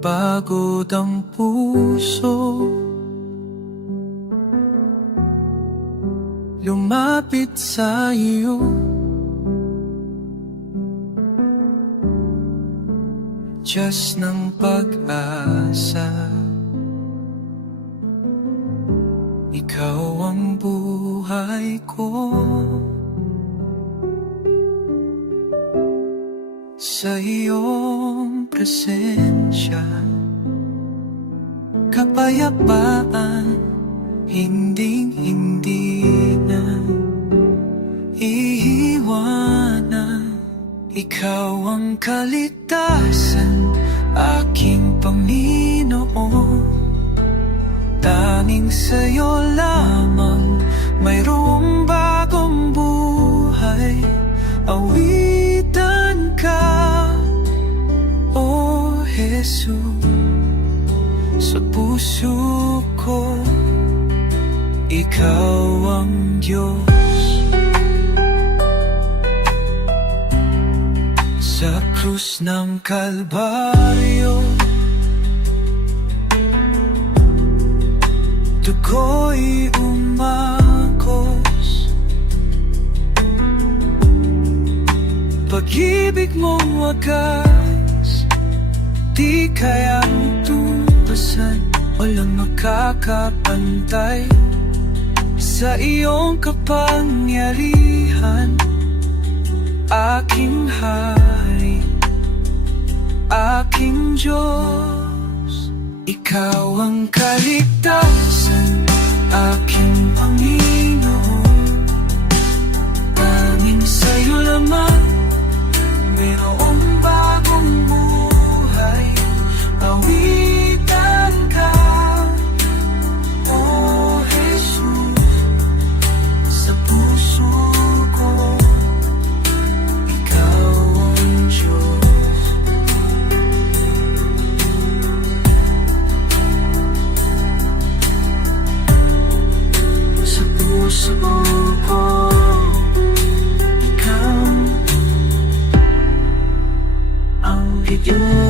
pagod ang puso. Lumapit sa iyo Diyos ng pag-asa. Ikaw ang buhay ko. Sa iyong presensya Kapayapaan Hinding hindi na Iiwanan. Ikaw ang kaligtasan Aking Panginoon. Tanging sa'yo lamang Mayroong bagong buhay. Awitan O Jesus Sa puso ko Ikaw ang Diyos. Sa krus ng Kalbaryo Dugo'y umakos. Pag-ibig mong wagas Di kaya tupasan Walang makakapantay Sa iyong kapangyarihan. Aking hari Aking Diyos Ikaw ang kaligtasan Ko Ikaw ang Diyos